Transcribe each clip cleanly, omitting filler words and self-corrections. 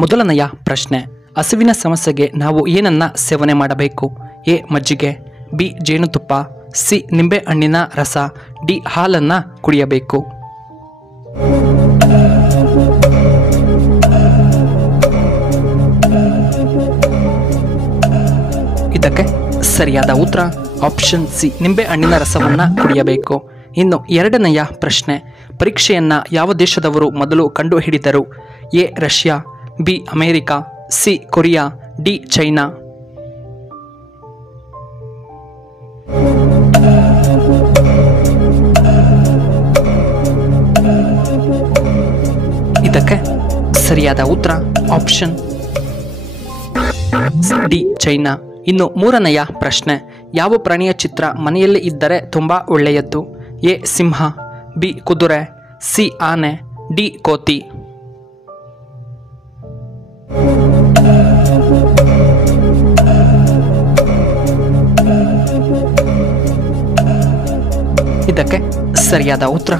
ಮೊದಲನೆಯ ಪ್ರಶ್ನೆ, ಹಸುವಿನ ಸಮಸ್ಯೆಗೆ ನಾವು ಏನನ್ನ ಸೇವನೆ ಮಾಡಬೇಕು? ಎ ಮಜ್ಜಿಗೆ, ಬಿ ಜೇನುತುಪ್ಪ, ಸಿ ನಿಂಬೆ ಹಣ್ಣಿನ ರಸ, ಡಿ ಹಾಲನ್ನು ಕುಡಿಯಬೇಕು. ಇದಕ್ಕೆ ಸರಿಯಾದ ಉತ್ತರ ಆಪ್ಷನ್ ಸಿ, ನಿಂಬೆ ಹಣ್ಣಿನ ರಸವನ್ನು ಕುಡಿಯಬೇಕು. ಇನ್ನು ಎರಡನೆಯ ಪ್ರಶ್ನೆ, ಪರೀಕ್ಷೆಯನ್ನು ಯಾವ ದೇಶದವರು ಮೊದಲು ಕಂಡುಹಿಡಿದರು? A Russia, B America, C Korea, D China. ಇದಕ್ಕೆ ಸರಿಯಾದ ಉತ್ತರ ಆಪ್ಷನ್ ಡಿ ಚೈನಾ. ಇನ್ನು ಮೂರನೆಯ ಪ್ರಶ್ನೆ, ಯಾವ ಪ್ರಾಣಿಯ ಚಿತ್ರ ಮನೆಯಲ್ಲಿ ಇದ್ದರೆ ತುಂಬ ಒಳ್ಳೆಯದ್ದು? ಎ ಸಿಂಹ, ಬಿ ಕುದುರೆ, ಸಿ ಆನೆ, ಡಿ ಕೋತಿ. ಇದಕ್ಕೆ ಸರಿಯಾದ ಉತ್ತರ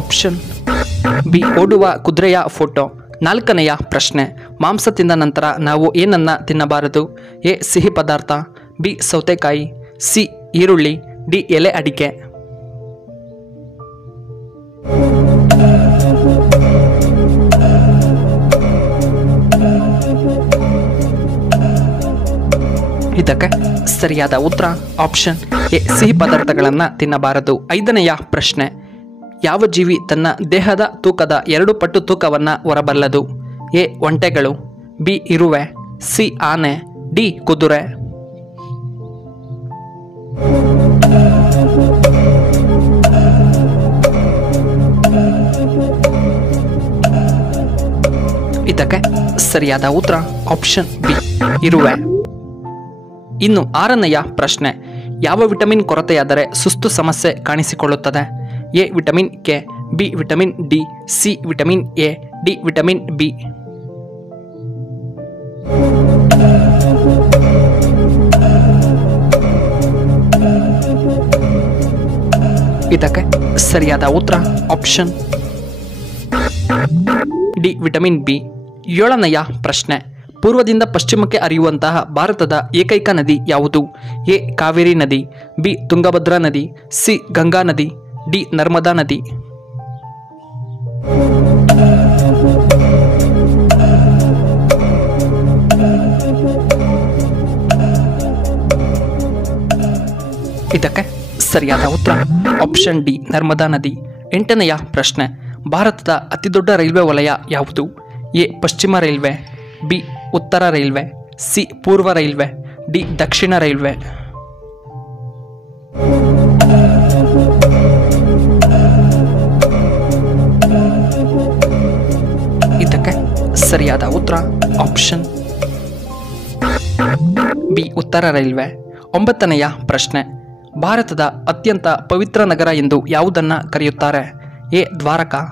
ಆಪ್ಷನ್ ಬಿ, ಓಡುವ ಕುದುರೆಯ ಫೋಟೋ. ನಾಲ್ಕನೆಯ ಪ್ರಶ್ನೆ, ಮಾಂಸ ತಿಂದ ನಂತರ ನಾವು ಏನನ್ನ ತಿನ್ನಬಾರದು? ಎ ಸಿಹಿ ಪದಾರ್ಥ, ಬಿ ಸೌತೆಕಾಯಿ, ಸಿ ಈರುಳ್ಳಿ, ಡಿ ಎಲೆ ಅಡಿಕೆ. ಇದಕ್ಕೆ ಸರಿಯಾದ ಉತ್ತರ ಆಪ್ಷನ್ ಎ, ಸಿಹಿ ಪದಾರ್ಥಗಳನ್ನು ತಿನ್ನಬಾರದು. ಐದನೆಯ ಪ್ರಶ್ನೆ, ಯಾವ ಜೀವಿ ತನ್ನ ದೇಹದ ತೂಕದ 2 ಪಟ್ಟು ತೂಕವನ್ನು ಹೊರಬಲ್ಲದು? ಎ ಒಂಟೆಗಳು, ಬಿ ಇರುವೆ, ಸಿ ಆನೆ, ಡಿ ಕುದುರೆ. ಇದಕ್ಕೆ ಸರಿಯಾದ ಉತ್ತರ ಆಪ್ಷನ್ ಬಿ, ಇರುವೆ. ಇನ್ನು ಆರನೆಯ ಪ್ರಶ್ನೆ, ಯಾವ ವಿಟಮಿನ್ ಕೊರತೆಯಾದರೆ ಸುಸ್ತು ಸಮಸ್ಯೆ ಕಾಣಿಸಿಕೊಳ್ಳುತ್ತದೆ? A vitamin K, B vitamin D, C vitamin A, D vitamin B. ಇದಕ್ಕೆ ಸರಿಯಾದ ಉತ್ತರ ಆಪ್ಷನ್ ಡಿ ವಿಟಮಿನ್ ಬಿ. ಏಳನೆಯ ಪ್ರಶ್ನೆ, ಪೂರ್ವದಿಂದ ಪಶ್ಚಿಮಕ್ಕೆ ಹರಿಯುವಂತಹ ಭಾರತದ ಏಕೈಕ ನದಿ ಯಾವುದು? ಎ ಕಾವೇರಿ ನದಿ, ಬಿ ತುಂಗಭದ್ರಾ ನದಿ, ಸಿ ಗಂಗಾ ನದಿ, ಡಿ ನರ್ಮದಾ ನದಿ. ಇದಕ್ಕೆ ಸರಿಯಾದ ಉತ್ತರ ಆಪ್ಷನ್ ಡಿ, ನರ್ಮದಾ ನದಿ. ಎಂಟನೆಯ ಪ್ರಶ್ನೆ, ಭಾರತದ ಅತಿದೊಡ್ಡ ರೈಲ್ವೆ ವಲಯ ಯಾವುದು? ಎ ಪಶ್ಚಿಮ ರೈಲ್ವೆ, ಬಿ ಉತ್ತರ ರೈಲ್ವೆ, ಸಿ ಪೂರ್ವ ರೈಲ್ವೆ, ಡಿ ದಕ್ಷಿಣ ರೈಲ್ವೆ. ಇದಕ್ಕೆ ಸರಿಯಾದ ಉತ್ತರ ಆಪ್ಷನ್ ಬಿ, ಉತ್ತರ ರೈಲ್ವೆ. ಒಂಬತ್ತನೆಯ ಪ್ರಶ್ನೆ, ಭಾರತದ ಅತ್ಯಂತ ಪವಿತ್ರ ನಗರ ಎಂದು ಯಾವುದನ್ನು ಕರೆಯುತ್ತಾರೆ? A Dwarka,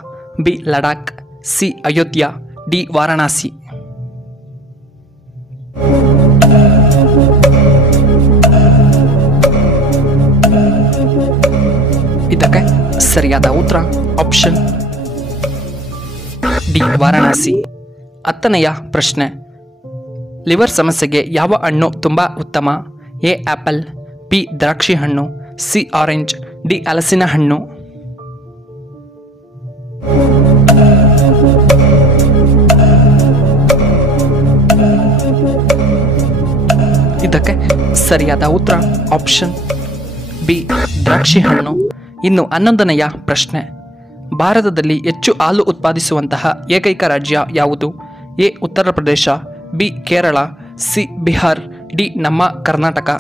B Ladakh, C Ayodhya, D Varanasi. ಇದಕ್ಕೆ ಸರಿಯಾದ ಉತ್ತರ ಆಪ್ಷನ್ ಡಿ, ವಾರಣಾಸಿ. ಹತ್ತನೆಯ ಪ್ರಶ್ನೆ, ಲಿವರ್ ಸಮಸ್ಯೆಗೆ ಯಾವ ಹಣ್ಣು ತುಂಬ ಉತ್ತಮ? ಎ ಆಪಲ್, ಬಿ ದ್ರಾಕ್ಷಿ ಹಣ್ಣು, ಸಿ ಆರೆಂಜ್, ಡಿ ಹಲಸಿನ ಹಣ್ಣು. ಇದಕ್ಕೆ ಸರಿಯಾದ ಉತ್ತರ ಆಪ್ಷನ್ ಬಿ, ದ್ರಾಕ್ಷಿ ಹಣ್ಣು. ಇನ್ನು 11ನೆಯ ಪ್ರಶ್ನೆ, ಭಾರತದಲ್ಲಿ ಹೆಚ್ಚು ಹಾಲು ಉತ್ಪಾದಿಸುವಂತಹ ಏಕೈಕ ರಾಜ್ಯ ಯಾವುದು? A Uttar Pradesh, B Kerala, C Bihar, D ನಮ್ಮ ಕರ್ನಾಟಕ.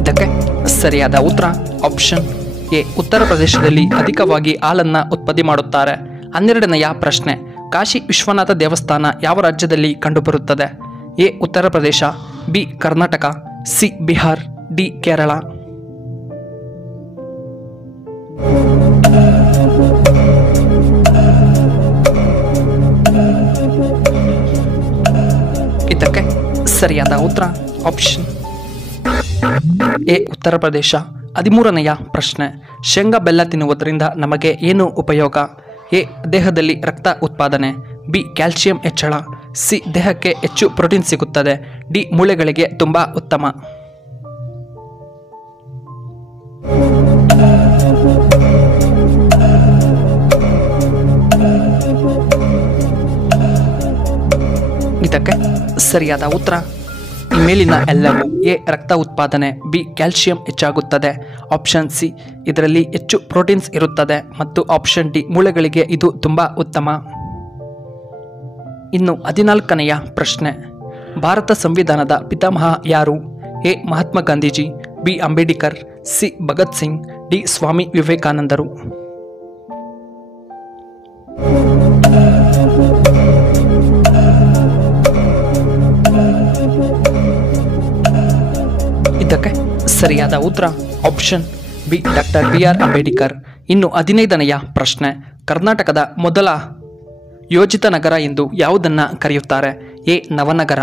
ಇದಕ್ಕೆ ಸರಿಯಾದ ಉತ್ತರ ಆಪ್ಷನ್ ಎ, ಉತ್ತರ ಪ್ರದೇಶದಲ್ಲಿ ಅಧಿಕವಾಗಿ ಹಾಲನ್ನು ಉತ್ಪತ್ತಿ ಮಾಡುತ್ತಾರೆ. 12ನೆಯ ಪ್ರಶ್ನೆ, ಕಾಶಿ ವಿಶ್ವನಾಥ ದೇವಸ್ಥಾನ ಯಾವ ರಾಜ್ಯದಲ್ಲಿ ಕಂಡುಬರುತ್ತದೆ? A Uttar Pradesh, B Karnataka, C Bihar, D Kerala. ಇದಕ್ಕೆ ಸರಿಯಾದ ಉತ್ತರ ಆಪ್ಷನ್ ಎ ಉತ್ತರ ಪ್ರದೇಶ. 13ನೆಯ ಪ್ರಶ್ನೆ, ಶೇಂಗಾ ಬೆಲ್ಲ ತಿನ್ನುವುದರಿಂದ ನಮಗೆ ಏನು ಉಪಯೋಗ? ಎ ದೇಹದಲ್ಲಿ ರಕ್ತ ಉತ್ಪಾದನೆ, ಬಿ ಕ್ಯಾಲ್ಸಿಯಂ ಹೆಚ್ಚಳ, ಸಿ ದೇಹಕ್ಕೆ ಹೆಚ್ಚು ಪ್ರೋಟೀನ್ ಸಿಗುತ್ತದೆ, ಡಿ ಮೂಳೆಗಳಿಗೆ ತುಂಬ ಉತ್ತಮ. ಇದಕ್ಕೆ ಸರಿಯಾದ ಉತ್ತರ ಈ ಮೇಲಿನ ಎಲ್ಲವೂ. ಎ ರಕ್ತ ಉತ್ಪಾದನೆ, ಬಿ ಕ್ಯಾಲ್ಸಿಯಂ ಹೆಚ್ಚಾಗುತ್ತದೆ, ಆಪ್ಷನ್ ಸಿ ಇದರಲ್ಲಿ ಹೆಚ್ಚು ಪ್ರೋಟೀನ್ಸ್ ಇರುತ್ತದೆ ಮತ್ತು ಆಪ್ಷನ್ ಡಿ ಮೂಳೆಗಳಿಗೆ ಇದು ತುಂಬ ಉತ್ತಮ. ಇನ್ನು 14ನೆಯ ಪ್ರಶ್ನೆ, ಭಾರತ ಸಂವಿಧಾನದ ಪಿತಾಮಹ ಯಾರು? A Mahatma Gandhiji, B Ambedkar, C Bhagat Singh, D Swami ವಿವೇಕಾನಂದರು. ಇದಕ್ಕೆ ಸರಿಯಾದ ಉತ್ತರ option B doctor B R Ambedkar. ಇನ್ನು 15ನೆಯ ಪ್ರಶ್ನೆ, ಕರ್ನಾಟಕದ ಮೊದಲ ಯೋಜಿತ ನಗರ ಎಂದು ಯಾವುದನ್ನು ಕರೆಯುತ್ತಾರೆ? A Navanagar,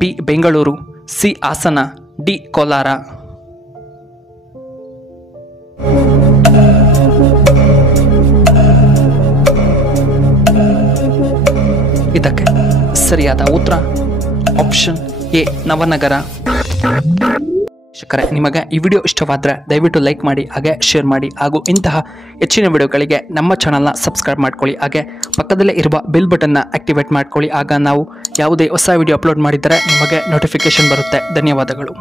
B Bengaluru, C Hassan, D Kolar. ಇದಕ್ಕೆ ಸರಿಯಾದ ಉತ್ತರ ಆಪ್ಷನ್ ಎ ನವನಗರ. ಶಿಕ್ಷಕರೇ, ನಿಮಗೆ ಈ ವಿಡಿಯೋ ಇಷ್ಟವಾದರೆ ದಯವಿಟ್ಟು ಲೈಕ್ ಮಾಡಿ, ಹಾಗೆ ಶೇರ್ ಮಾಡಿ, ಹಾಗೂ ಇಂತಹ ಹೆಚ್ಚಿನ ವಿಡಿಯೋಗಳಿಗೆ ನಮ್ಮ ಚಾನಲ್ನ ಸಬ್ಸ್ಕ್ರೈಬ್ ಮಾಡ್ಕೊಳ್ಳಿ. ಹಾಗೆ ಪಕ್ಕದಲ್ಲೇ ಇರುವ ಬೆಲ್ ಬಟನ್ನ ಆಕ್ಟಿವೇಟ್ ಮಾಡ್ಕೊಳ್ಳಿ. ಆಗ ನಾವು ಯಾವುದೇ ಹೊಸ ವಿಡಿಯೋ ಅಪ್ಲೋಡ್ ಮಾಡಿದರೆ ನಿಮಗೆ ನೋಟಿಫಿಕೇಶನ್ ಬರುತ್ತೆ. ಧನ್ಯವಾದಗಳು.